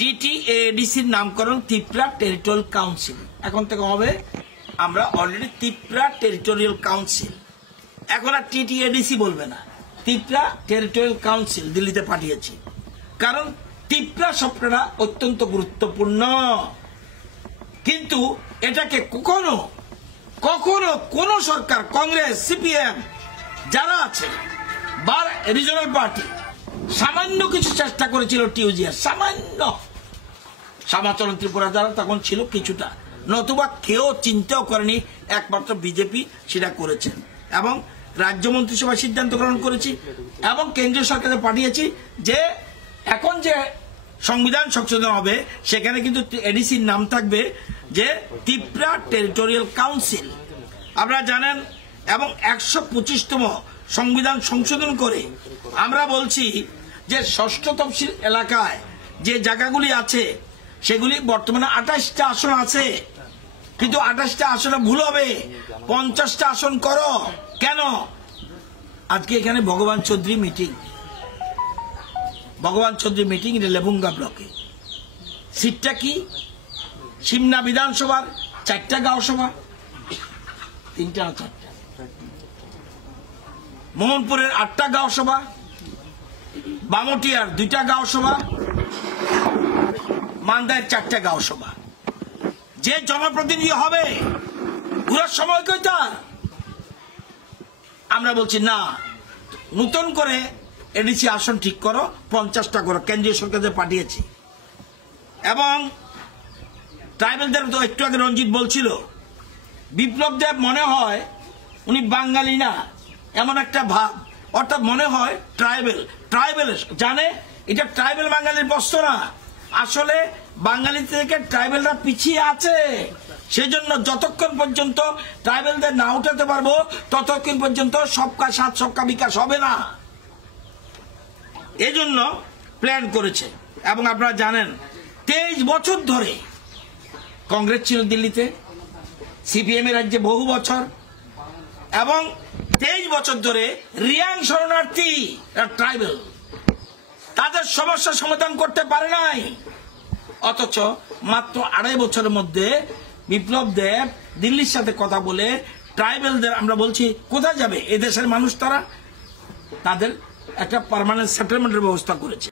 টিটিএডিসির নামকরণ Tripura territorial council. এখন থেকে হবে আমরা অলরেডি ত্রিপুরা টেরিটোরিয়াল কাউন্সিল। এখন আর টিটিএডিসি বলবে না, ত্রিপুরা টেরিটোরিয়াল কাউন্সিল দিল্লিতে পাঠিয়েছি। কারণ ত্রিপুরা শব্দটা অত্যন্ত গুরুত্বপূর্ণ, কিন্তু এটাকে কখনো কখনো কোন সরকার, কংগ্রেস, সিপিএম যারা আছে বা রিজনাল পার্টি সামান্য কিছু চেষ্টা করেছিল টিউজিয়ার, সামান্য শ্যামাচরণ ত্রিপুরা যারা তখন ছিল কিছুটা, নতুবা কেউ চিন্তাও করেনি, একমাত্র বিজেপি সেটা করেছেন। এবং রাজ্য মন্ত্রিসভা সিদ্ধান্ত গ্রহণ করেছি এবং কেন্দ্রীয় সরকারে পাঠিয়েছি যে এখন যে সংবিধান সংশোধন হবে সেখানে কিন্তু এডিসির নাম থাকবে যে ত্রিপুরা টেরিটোরিয়াল কাউন্সিল। আপনারা জানেন, এবং 125তম সংবিধান সংশোধন করে আমরা বলছি যে ষষ্ঠ তফসিল এলাকায় যে জায়গাগুলি আছে সেগুলি বর্তমানে 28টা আসন আছে, কিন্তু 28টা আসনে ভুল হবে, 50টা আসন করো। কেন? আজকে এখানে ভগবান চৌধুরী মিটিং লেবুঙ্গা ব্লকে। সিটটা কি? সিমনা বিধানসভার 4টা গাঁও সভা, 3টা না 4টা, মোহনপুরের 8টা গাঁও সভা, বামটিয়ার 2টা গাঁও সভা, মান্দায়ের 4টা গাঁও সভা। যে জনপ্রতিনিধি হবে ঘুরার সময় কইতা, আমরা বলছি না, নতুন করে এডিসি আসন ঠিক করো, 50টা করো, কেন্দ্রীয় সরকারে পাঠিয়েছি। এবং ট্রাইবেলদের তো একটু আগে রঞ্জিত বলছিল, বিপ্লব দেব মনে হয় উনি বাঙালি না, এমন একটা ভাব, অর্থাৎ মনে হয় ট্রাইবেল জানে এটা ট্রাইবেল বাঙালির প্রশ্ন না, আসলে বাঙালি থেকে ট্রাইবেলরা পিছিয়ে আছে। সেই জন্য যতক্ষণ পর্যন্ত ট্রাইবেলদের না উঠাতে পারবো ততক্ষণ পর্যন্ত সবকা সাথ সবকা বিকাশ হবে না। এই জন্য প্ল্যান করেছে। এবং আপনারা জানেন 23 বছর ধরে কংগ্রেস ছিল দিল্লিতে, সিপিএম এর রাজ্যে বহু বছর, এবং 23 বছর ধরে রিয়াং শরণার্থী ট্রাইবেল তাদের সমস্যা সমাধান করতে পারে নাই। অথচ মাত্র 2.5 বছরের মধ্যে বিপ্লব দেব দিল্লির সাথে কথা বলে ট্রাইবেলদের, আমরা বলছি কোথায় যাবে, এদেশের মানুষ তারা, তাদের একটা পার্মানেন্ট সেটেলমেন্টের ব্যবস্থা করেছে।